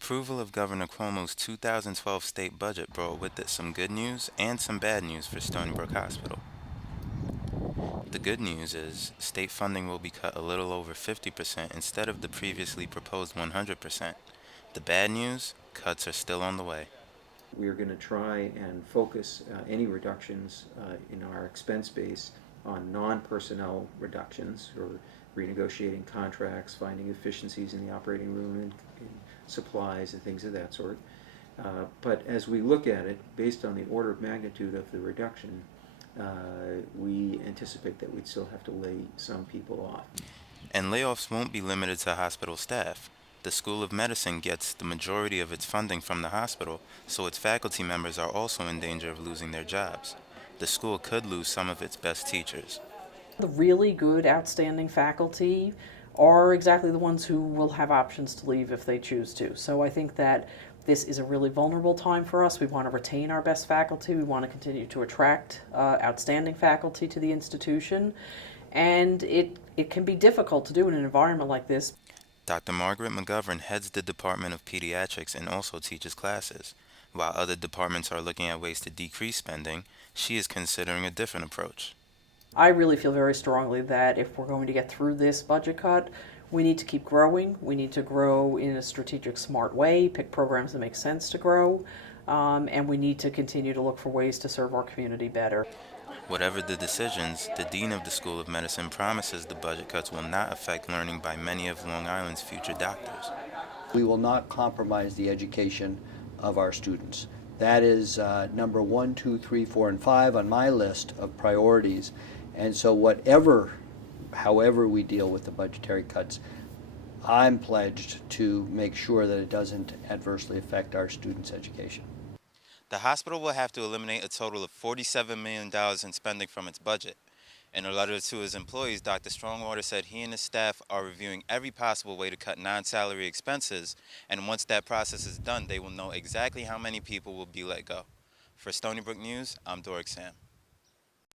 Approval of Governor Cuomo's 2012 state budget brought with it some good news and some bad news for Stony Brook Hospital. The good news is state funding will be cut a little over 50% instead of the previously proposed 100%. The bad news, cuts are still on the way. We are going to try and focus any reductions in our expense base on non-personnel reductions or renegotiating contracts, finding efficiencies in the operating room and supplies and things of that sort. But as we look at it, based on the order of magnitude of the reduction, we anticipate that we'd still have to lay some people off. And layoffs won't be limited to hospital staff. The School of Medicine gets the majority of its funding from the hospital, so its faculty members are also in danger of losing their jobs. The school could lose some of its best teachers. The really good, outstanding faculty are exactly the ones who will have options to leave if they choose to. So I think that this is a really vulnerable time for us. We want to retain our best faculty. We want to continue to attract outstanding faculty to the institution. And it can be difficult to do in an environment like this. Dr. Margaret McGovern heads the Department of Pediatrics and also teaches classes. While other departments are looking at ways to decrease spending, she is considering a different approach. I really feel very strongly that if we're going to get through this budget cut, we need to keep growing. We need to grow in a strategic, smart way, pick programs that make sense to grow, and we need to continue to look for ways to serve our community better. Whatever the decisions, the Dean of the School of Medicine promises the budget cuts will not affect learning by many of Long Island's future doctors. We will not compromise the education of our students. That is number 1, 2, 3, 4, and 5 on my list of priorities. And so however we deal with the budgetary cuts, I'm pledged to make sure that it doesn't adversely affect our students' education. The hospital will have to eliminate a total of $47 million in spending from its budget. In a letter to his employees, Dr. Strongwater said he and his staff are reviewing every possible way to cut non-salary expenses, and once that process is done, they will know exactly how many people will be let go. For Stony Brook News, I'm Doric Sam.